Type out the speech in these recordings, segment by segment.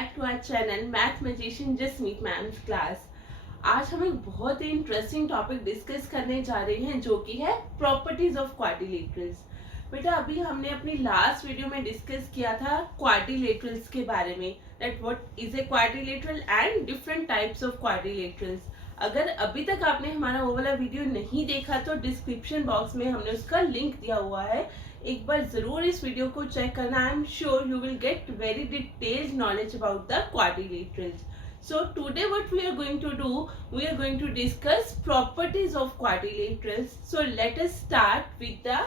Back to our channel math magician Jasmeet ma'am's class. आज हम एक बहुत ही इंटरेस्टिंग टॉपिक डिस्कस करने जा रहे हैं जो कि है प्रॉपर्टीज ऑफ क्वाड्रिलेटरल्स। बेटा अभी हमने अपनी लास्ट वीडियो में डिस्कस किया था क्वाड्रिलेटरल्स के बारे में, that what is a quadrilateral and different types of quadrilaterals. अगर अभी तक आपने हमारा वो वाला वीडियो नहीं देखा तो डिस्क्रिप्शन बॉक्स में हमने उसका लिंक दिया हुआ है, एक बार जरूर इस वीडियो को चेक करना। I am sure you will get very detailed knowledge about the quadrilaterals. So today what we are going to do, we are going to discuss properties of quadrilaterals. So let us start with the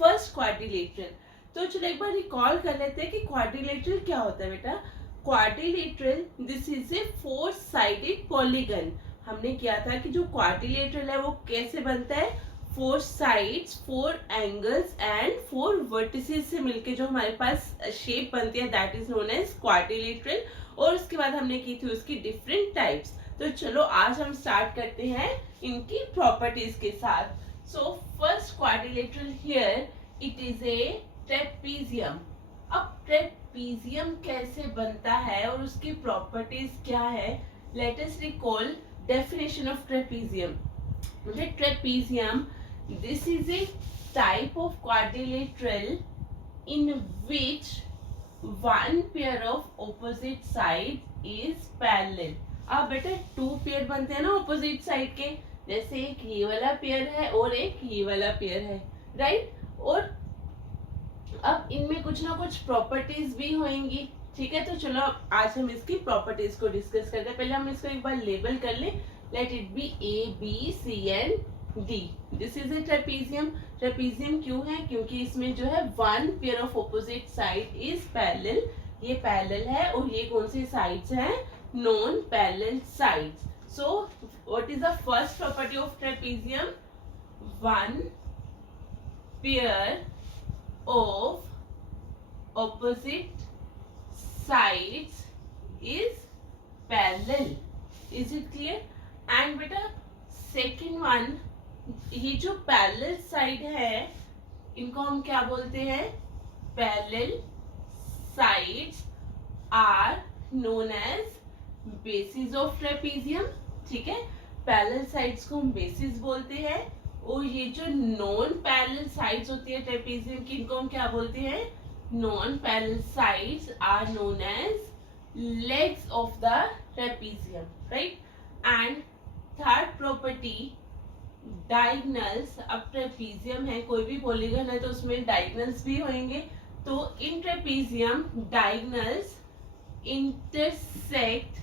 first quadrilateral. तो चलो एक बार recall कर लेते हैं कि quadrilateral क्या होता है बेटा। Quadrilateral this is A four sided polygon. हमने किया था कि जो क्वाड्रिलेटरल है वो कैसे बनता है, four sides, four angles and four vertices से मिलके जो हमारे पास शेप बनती है that is known as quadrilateral. और उसके बाद हमने की थी उसकी डिफरेंट टाइप्स। तो चलो आज हम स्टार्ट करते हैं इनकी प्रॉपर्टीज के साथ। So first quadrilateral here it is a trapezium. अब ट्रेपीजियम कैसे बनता है और उसकी प्रॉपर्टीज क्या है, let us recall definition of trapezium. Trapezium this is a type of quadrilateral in which one pair of opposite sides is parallel. अब बेटा टू पेयर बनते हैं ना ऑपोजिट साइड के, जैसे एक ये वाला पेयर है और एक ये वाला पेयर है, राइट। और अब इनमें कुछ ना कुछ प्रॉपर्टीज भी होंगी, ठीक है। तो चलो आज हम इसकी प्रॉपर्टीज को डिस्कस करते हैं। पहले हम इसको एक बार लेबल कर लें, let it be A B C and D. This is a trapezium. Trapezium क्यों है, क्योंकि इसमें जो है one pair of opposite side is parallel. ये पैरेलल है और ये कौन सी साइड्स हैं, non parallel sides. So what is the first property of trapezium, one pair of opposite sides is parallel. Is it clear. And बेटा second one, ये जो पैरेलल साइड है इनको हम क्या बोलते हैं, parallel sides are known as bases of trapezium, ठीक है। पैरेलल साइड्स को हम बेसिस बोलते हैं और ये जो नॉन पैरेलल साइड्स होती है ट्रेपीजियम की इनको हम क्या बोलते हैं, non parallel sides are known as legs of the trapezium, right. And third property diagonals. अब ट्रेपीजियम है, कोई भी पॉलीगन है तो उसमें डायगनल्स भी होंगे। तो in trapezium diagonals intersect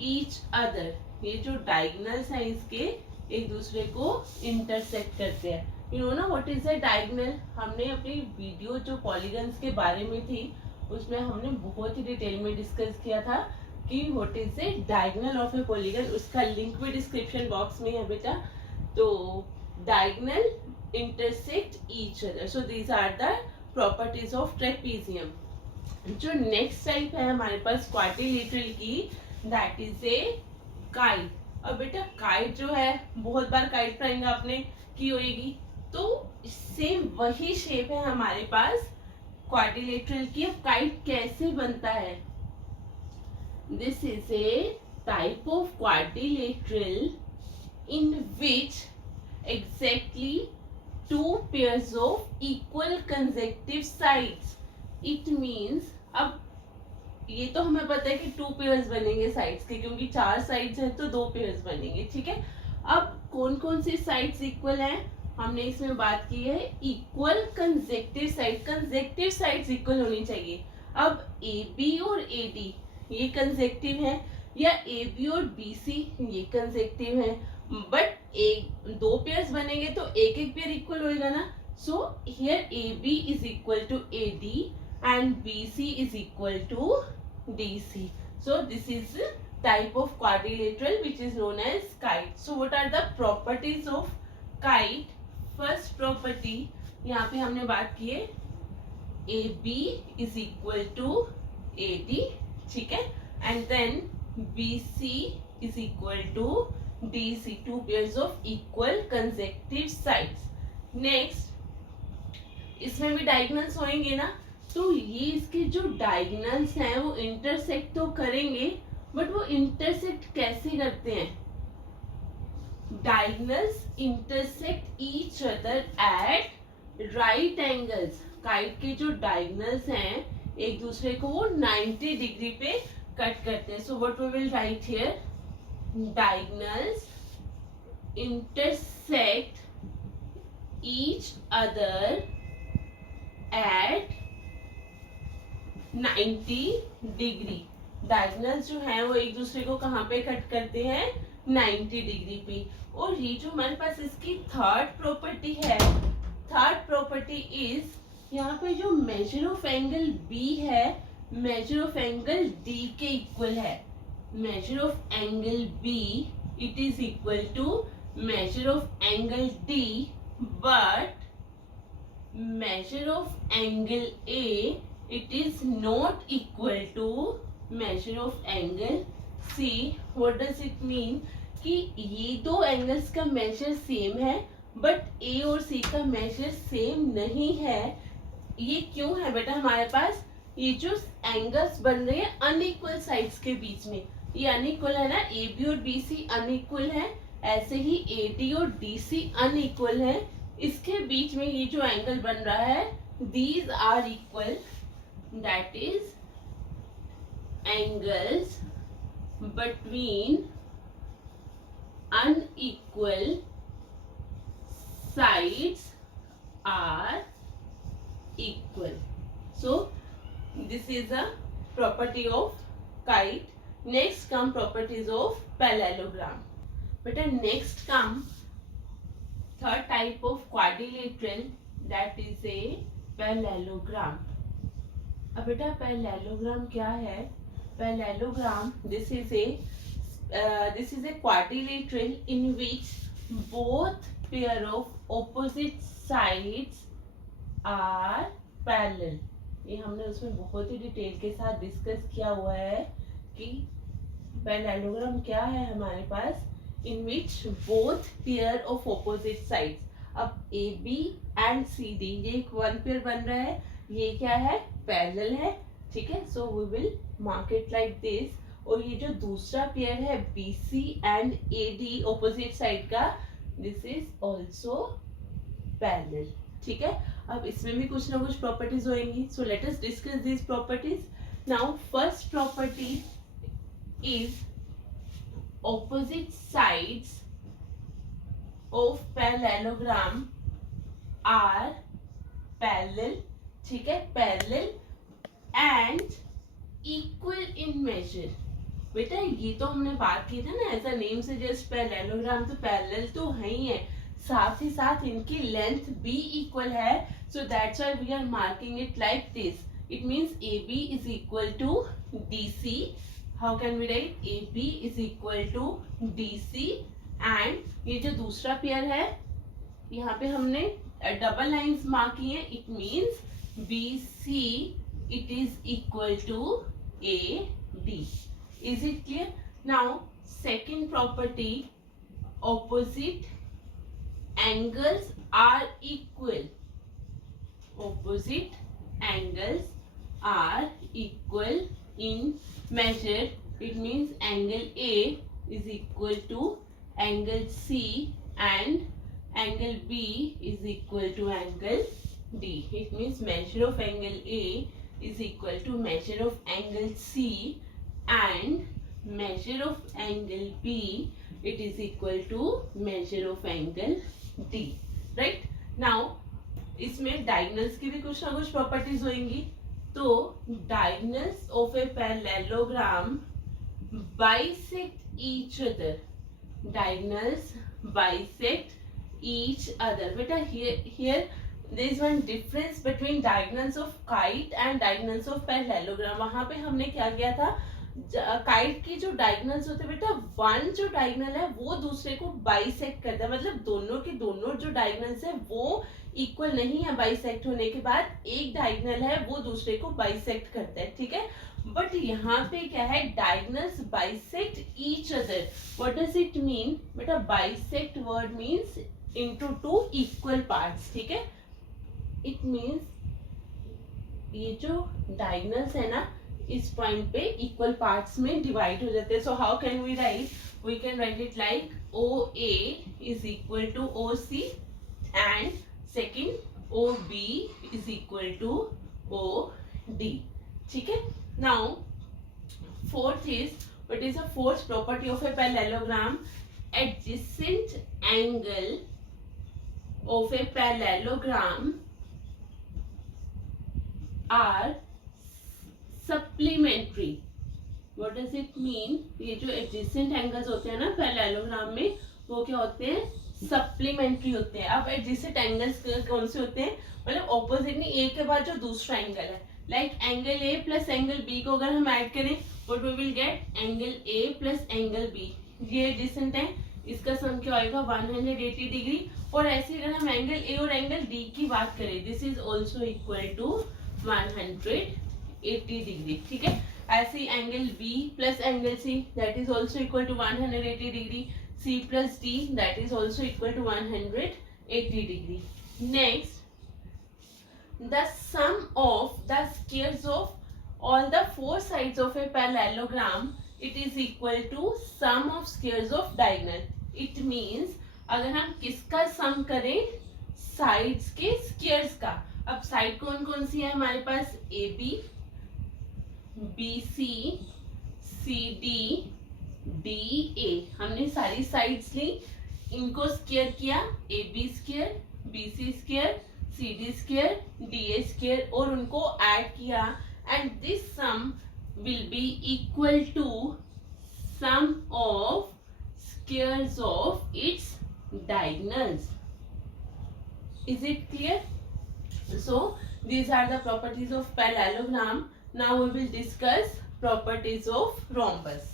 each other. ये जो डायगनल्स हैं इसके एक दूसरे को इंटरसेक्ट करते हैं। यू नो ना व्हाट इज अ डायगनल। हमने अपनी वीडियो जो पॉलीगन्स के बारे में थी उसमें हमने बहुत ही डिटेल में डिस्कस किया था कि what is a diagonal of a polygon. उसका लिंक भी डिस्क्रिप्शन बॉक्स में है बेटा। तो diagonal intersect each other, so these are the properties of trapezium. जो नेक्स्ट टाइप है हमारे पास क्वाड्रिलेटरल की, दैट इज ए काइट। अब बेटा काइट जो है बहुत बार काइट फ्लाइंग आपने की होगी, तो सेम वही शेप है हमारे पास क्वाड्रिलेटरल की। अब काइट कैसे बनता है, this is A type of quadrilateral in which exactly two pairs of equal consecutive sides. It means, अब ये तो हमें पता है कि टू पेयर्स बनेंगे साइड्स के, क्योंकि चार साइड्स हैं तो दो पेयर्स बनेंगे, ठीक है। अब कौन कौन सी साइड्स इक्वल हैं, हमने इसमें बात की है equal consecutive side. Consecutive sides equal होनी चाहिए। अब ए बी और ए डी ये कंसेक्टिव है, या ए बी और बी सी ये कंसेक्टिव है, बट एक दो पेयर्स बनेंगे तो एक एक पेयर इक्वल होएगा ना। So here A B is equal to A D and B C is equal to D C. So this is type of quadrilateral which is known as kite. So what are the properties of kite. First property यहाँ पे हमने बात की है A B is equal to A D, ठीक है। And then B C is equal to DC, two pairs of equal consecutive sides. Next, इसमें भी डायगोनल्स होंगे ना, तो ये इसके जो डायगनल्स हैं वो इंटरसेक्ट तो करेंगे, बट वो इंटरसेक्ट कैसे करते हैं? Diagonals intersect each other eight right angles. Kite के जो डायगनल्स हैं एक दूसरे को वो 90 डिग्री पे कट करते हैं। So what we will write here, diagonals intersect each other at 90 degree. Diagonals जो है वो एक दूसरे को कहाँ पे कट करते हैं? 90 डिग्री पे। और ये जो हमारे पास इसकी थर्ड प्रॉपर्टी है, थर्ड प्रॉपर्टी इज, यहाँ पे जो मेजर ऑफ एंगल बी है मेजर ऑफ एंगल डी के इक्वल है। Measure of angle B it is equal to measure of angle D, but measure of angle A it is not equal to measure of angle C. What does it mean? कि ये दो angles का major same है but A और C का major same नहीं है। ये क्यों है बेटा? हमारे पास ये जो एंगल्स बन रहे हैं अनइक्वल साइड्स के बीच में, ये अनइक्वल है ना, AB और BC अनइक्वल है, ऐसे ही AD और DC अनइक्वल है। इसके बीच में ये जो एंगल बन रहा है these are equal, that is angles between unequal sides are equal. So this is a property of kite. Next come properties of parallelogram. बेटा next come third type of quadrilateral, that is a parallelogram. अब बेटा parallelogram क्या है? Parallelogram this is a quadrilateral in which both pair of opposite sides are parallel. ये हमने उसमें बहुत ही detail के साथ डिस्कस किया हुआ है कि पैरेललोग्राम क्या है हमारे पास, in which both pair of opposite sides, अब AB and CD ये एक वन पेयर बन रहा है, ये क्या है? पैरेलल है, ठीक है। So we will mark it like this. और ये जो दूसरा पेयर है BC and AD opposite side का, दिस इज ऑल्सो पैरेलल, ठीक है। अब इसमें भी कुछ ना कुछ प्रॉपर्टीज होंगी। So let us discuss this properties now. First property is opposite sides of parallelogram are parallel, ठीक है, parallel and equal in measure। बेटा ये तो हमने बात की थी ना, ऐसा नेम से जस्ट पैरेललोग्राम तो पैरेलल तो है ही है, साथ ही साथ इनकी लेंथ भी इक्वल है। So that's why we are marking it like this. It means AB is equal to DC। How can we write? AB is equal to DC and ये जो दूसरा पेयर है यहाँ पे हमने डबल लाइंस मार्क की है। It means BC it is equal to AD। Is it clear? Now second property, opposite angles are equal। Opposite angles are equal in measure। It means angle A is equal to angle C and angle B is equal to angle D। It means measure of angle A is equal to measure of angle C and measure of angle B it is equal to measure of angle D, right? Now इसमें diagonals की भी कुछ ना कुछ properties होंगी। तो diagonals of a parallelogram bisect each other। diagonals bisect each other। बेटा here there is one difference between diagonals of kite and diagonals of parallelogram। वहां पे हमने क्या किया था, काइट की जो डायगनल्स होते बेटा, वन जो डायगनल है वो दूसरे को बाइसेक्ट करता है, मतलब दोनों के दोनों जो डायगनल्स है वो इक्वल नहीं है। बाइसेक्ट होने के बाद एक डायगनल है वो दूसरे को बाइसेक्ट करता है, ठीक है। बट यहाँ पे क्या है, diagonals bisect each other. What does it mean बेटा? Bisect word means into two equal parts, ठीक है। इट मीन्स ये जो डायगनल्स है ना इस पॉइंट पे इक्वल पार्ट्स में डिवाइड हो जाते हैं. So how can we write? We can write it like OA is equal to OC and second OB is equal to OD. ठीक है. Now fourth is, what is the fourth property of a parallelogram? Adjacent angle of a parallelogram are supplementary. What does it mean? ये जो adjacent angles होते हैं ना parallelogram में वो क्या होते हैं? सप्लीमेंट्री होते हैं. अब एडजेसेंट एंगल्स कौन से होते हैं? मतलब ऑपोजिट नहीं, ए के बाद जो दूसरा एंगल है, like angle A plus angle B को अगर हम ऐड करें what we will get? Angle A plus angle B. ये एडजेसेंट है, इसका सम क्या आएगा? 180 डिग्री. और ऐसे अगर हम एंगल ए और एंगल डी की बात करें, this is also equal to 180 degree. ठीक है. ऐसे ही angle B plus angle C that is also equal to 180 degree. C plus D that is also equal to 180 degree. Next, the sum of the squares of all the four sides of a parallelogram, it is equal to sum of squares of diagonal. It means अगर हम किसका सम करें? Sides के squares का. अब side कौन कौन सी है हमारे पास? AB, BC, CD, DA. हमने सारी साइड्स ली, इनको स्क्वायर किया, AB square, BC square, CD square, DA square और उनको ऐड किया and this sum will be equal to sum of squares of its diagonals. Is it clear? So these are the properties of parallelogram. Now we will discuss properties of rhombus.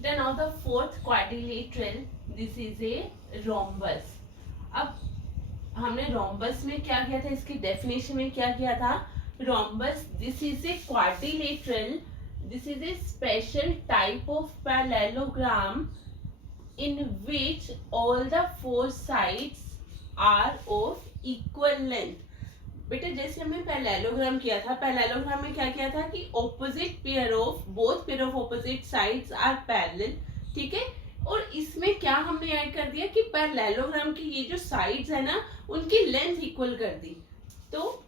Then now the fourth quadrilateral, this is a rhombus. अब हमने rhombus में क्या किया था? इसकी definition में क्या किया था? Rhombus, this is a quadrilateral. This is a special type of parallelogram in which all the four sides are of equal length. बेटा जैसे हमने पैरेललोग्राम किया था, पैरेललोग्राम में क्या किया था कि opposite pair of both pair of opposite sides are parallel. ठीक है. और इसमें क्या हमने ऐड कर दिया कि पैरेललोग्राम की ये जो साइड्स है ना उनकी लेंथ इक्वल कर दी. तो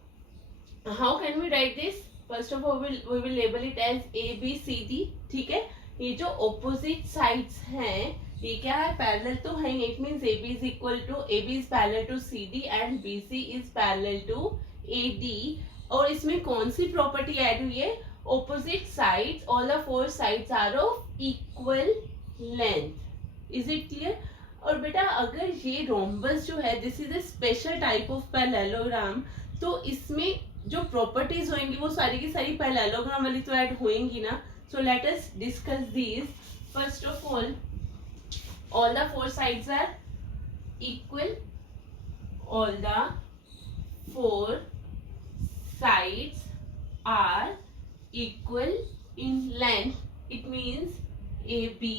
how can we write this? First of all we will label it as ABCD. ठीक है. ये जो ऑपोजिट साइड्स हैं ये क्या है? पैरेलल तो है. It means AB is equal to AB is parallel to CD and BC is parallel to AD. और इसमें कौन सी प्रॉपर्टी ऐड हुई है? Opposite sides, all the four sides are of equal length. Is it clear? और बेटा अगर ये rhombus जो है this is a special type of parallelogram, तो इसमें जो प्रॉपर्टीज होंगी वो सारी की सारी पैरेललोग्राम वाली तो ऐड होंगी ना. So let us discuss these. First of all the four sides are equal. All the four sides are equal in length. It means AB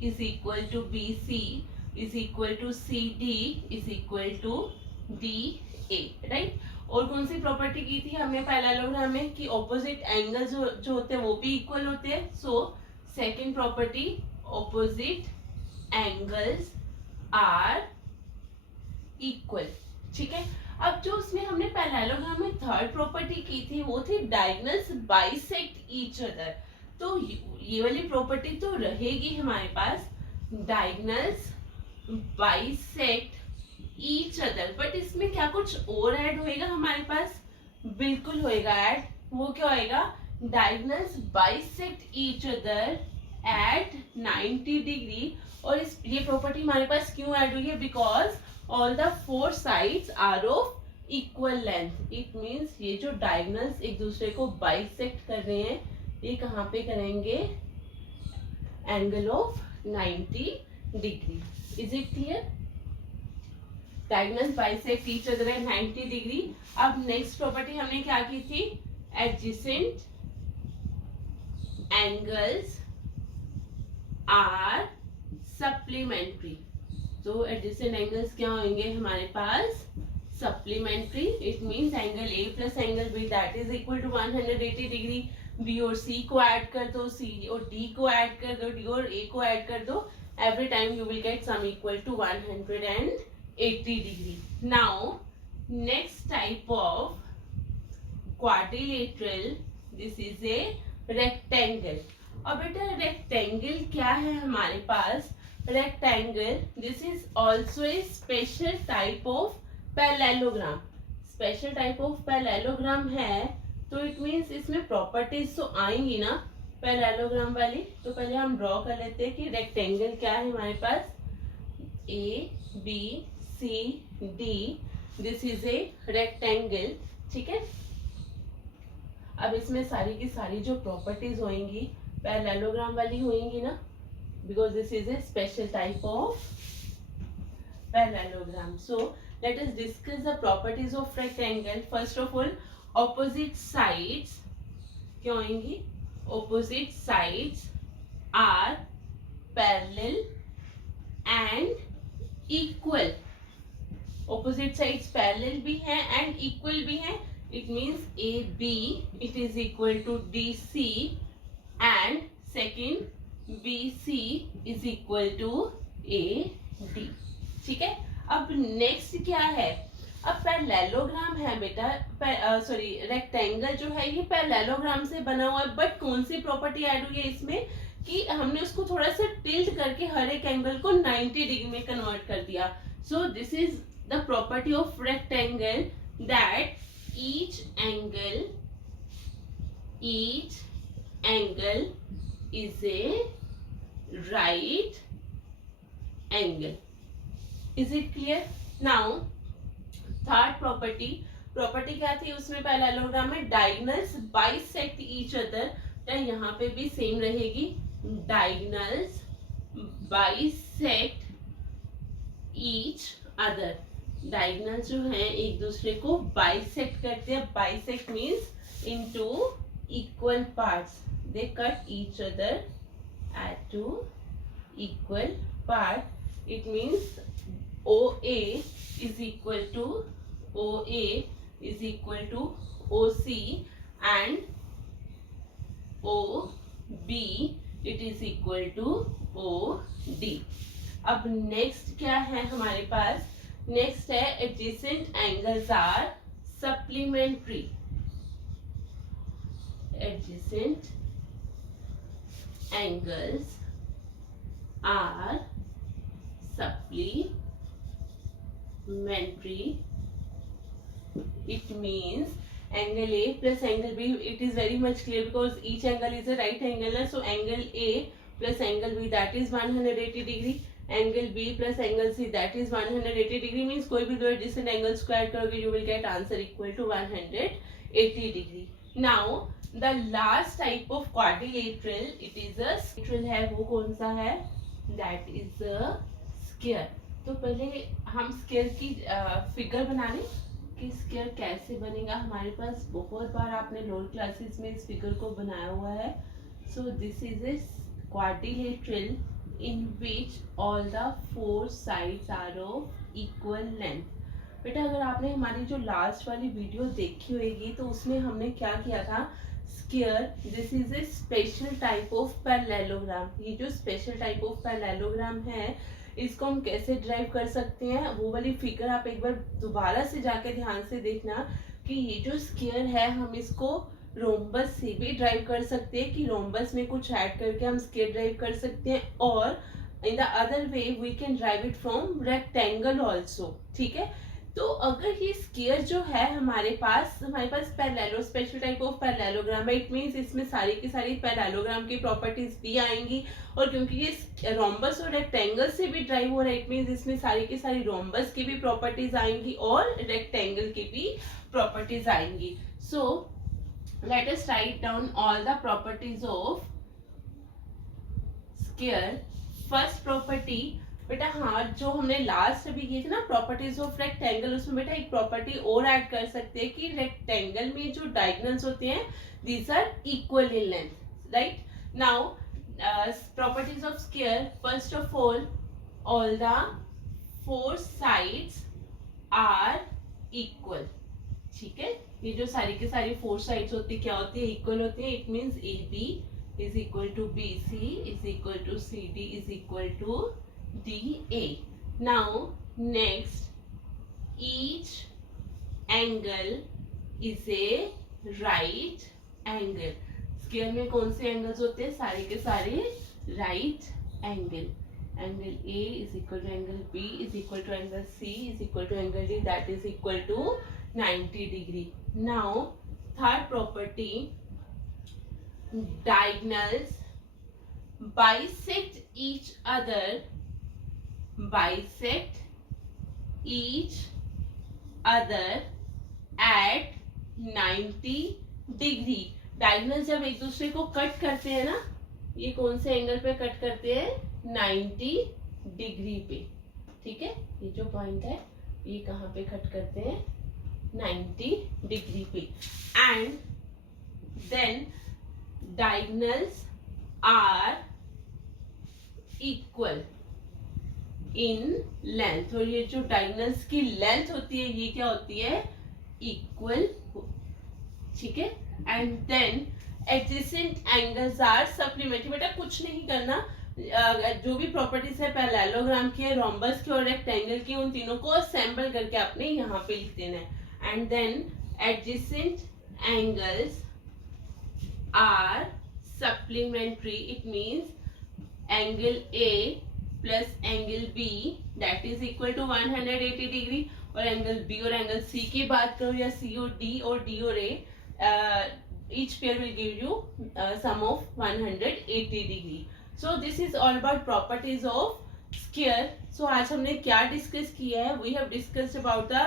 is equal to BC is equal to CD is equal to DA. right? और कौन सी property की थी हमने parallelogram में कि opposite angles जो होते हैं वो भी इक्वल होते हैं. So second property, opposite angles are equal. ठीक है. अब जो उसमें हमने पैरेललोग्राम में थर्ड प्रॉपर्टी की थी वो थी डायगोनल्स बाइसेक्ट ईच अदर. तो ये वाली प्रॉपर्टी तो रहेगी हमारे पास, diagonals bisect each other. But इसमें क्या कुछ और ऐड होएगा हमारे पास? बिल्कुल होएगा ऐड. वो क्या होएगा? Diagonals bisect each other at 90 degree. और इस ये प्रॉपर्टी हमारे पास क्यों ऐड हुई है? Because all the four sides are of equal length. It means ये जो डायगोनल्स एक दूसरे को बाइसेक्ट कर रहे हैं ये कहाँ पे करेंगे? Angle of 90 degree. Is it clear? Diagonals bisect each other at 90 degree. अब नेक्स्ट प्रॉपर्टी हमने क्या की थी? Adjacent angles are supplementary. तो एडजेसेंट एंगल्स क्या होंगे हमारे पास? Supplementary. It means angle A plus angle B that is equal to 180 degree. B और सी को ऐड कर दो, सी और डी को ऐड कर दो, डी और ए को ऐड कर दो. Every time you will get sum equal to 180 degree. Now next type of quadrilateral, this is a rectangle. और बेटा रेक्टेंगल क्या है हमारे पास? Rectangle, this is also a special type of parallelogram. Special type of parallelogram है तो it means इसमें properties तो आएंगी ना पैरेललोग्राम वाली. तो पहले हम ड्रॉ कर लेते हैं कि रेक्टेंगल क्या है हमारे पास. A B C D, this is a rectangle. ठीक है. अब इसमें सारी की सारी जो प्रॉपर्टीज होंगी पैरेललोग्राम वाली होंगी ना, because this is A special type of parallelogram. So let us discuss the properties of rectangle. First of all, opposite sides क्या होंगी? Opposite sides are parallel and equal. Opposite sides parallel भी हैं and equal भी हैं. It means AB it is equal to DC and second BC is equal to AD. ठीक है. अब next क्या है? अब पैरेललोग्राम है बेटा, सॉरी रेक्टेंगल जो है ये पैरेललोग्राम से बना हुआ है. बट कौन सी प्रॉपर्टी ऐड हुई है इसमें कि हमने उसको थोड़ा सा टिल्ट करके हर एक एंगल को 90 डिग्री में कन्वर्ट कर दिया. सो this is the property of rectangle that each angle is a right angle. Is it clear? Now third property क्या थी उसमें पैरेललोग्राम में? Diagonals bisect each other. तो यहाँ पे भी सेम रहेगी. Diagonals bisect each other. Diagonals जो है एक दूसरे को बाइसेक्ट करते हैं. Bisect means into equal parts. They cut each other at two equal part. It means OA is equal to OC and OB it is equal to OD. अब next क्या है हमारे पास? नेक्स्ट है adjacent angles are supplementary. Adjacent angles are supplementary. It means angle A plus angle B, it is very much clear because each angle is a right angle. So angle A plus angle B that is 180 degree. Angle B plus angle C that is 180 degree means कोई भी दो adjacent angles को add करोगे you will get answer equal to 180 degree. Now the last type of quadrilateral, it is a quadrilateral है वो कौन सा है? That is a square. तो पहले हम स्क्वायर की फिगर बना लें कि स्क्वायर कैसे बनेगा. हमारे पास बहुत बार आपने लोअर क्लासेस में इस फिगर को बनाया हुआ है. So this is a quadrilateral in which all the four sides are of equal length. बेटा अगर आपने हमारी जो लास्ट वाली वीडियो देखी होगी तो उसमें हमने क्या किया था? Square, this is A special type of parallelogram. ये जो स्पेशल टाइप ऑफ पैरेललोग्राम है इसको हम कैसे ड्राइव कर सकते हैं वो वाली फिगर आप एक बार दोबारा से जाके ध्यान से देखना कि ये जो स्क्वायर है हम इसको रोम्बस से भी ड्राइव कर सकते हैं कि रोम्बस में कुछ ऐड करके हम स्क्वायर ड्राइव कर सकते हैं. और in the other way we can derive it from rectangle also. ठीक है. तो अगर ये स्क्वायर जो है हमारे पास parallelo special type of parallelogram है. इट मींस इसमें सारी की सारी पैरेललोग्राम की प्रॉपर्टीज भी आएंगी. और क्योंकि ये रोम्बस और रेक्टेंगल से भी ड्राइव हो रहा है इट मींस इसमें सारी की सारी रोम्बस की भी प्रॉपर्टीज आएंगी और रेक्टेंगल की भी प्रॉपर्टीज आएंगी. So let us write down all the properties of square. First property बेटा, हाँ जो हमने लास्ट अभी की थी ना प्रॉपर्टीज ऑफ रेक्टेंगल, उसमें बेटा एक प्रॉपर्टी और ऐड कर सकते हैं कि रेक्टेंगल में जो डायगोनल्स होते हैं these are equal in length. Right. Now properties of square. First of all the 4 sides are equal. ठीक है, ये जो सारी के सारी 4 sides होती क्या होती है, इक्वल होती है. It means AB is equal to BC is equal to CD is equal to DA. Now next, each angle is a right angle. Square में कौन से एंगल्स होते हैं, सारे के सारे right angle. Angle A is equal to angle B is equal to angle C is equal to angle D, that is equal to 90 degree. Now third property, diagonals bisect each other at 90 degree. Diagonal जब एक दूसरे को cut करते हैं ना, ये कौन से एंगल पे कट करते हैं, 90 डिग्री पे. ठीक है, ये जो पॉइंट है ये कहाँ पे कट करते हैं, 90 डिग्री पे. And then diagonals are equal in length. और ये जो डायगोनल्स की लेंथ होती है ये क्या होती है, इक्वल. ठीक है, and then adjacent angles are supplementary. बेटा कुछ नहीं करना, जो भी प्रॉपर्टीज है पैरेललोग्राम की, रोम्बस की और रेक्टेंगल की, उन तीनों को असेंबल करके आपने यहाँ पे लिख देना है. And then adjacent angles are supplementary. It means angle A plus angle B that is equal to 180 degree. और एंगल बी और एंगल सी की बात करूँ, या सी और डी और ए, each pair will give you sum of 180 degree. So this is all about properties of square. So आज हमने क्या डिस्कस किया है, we have discussed about the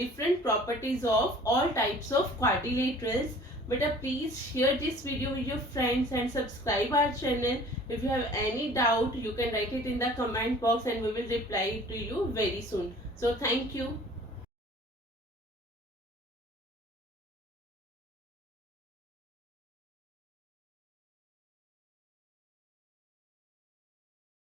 different properties of all types of quadrilaterals. Beta please share this video with your friends and subscribe our channel. If you have any doubt you can write it in the comment box and we will reply to you very soon. So thank you.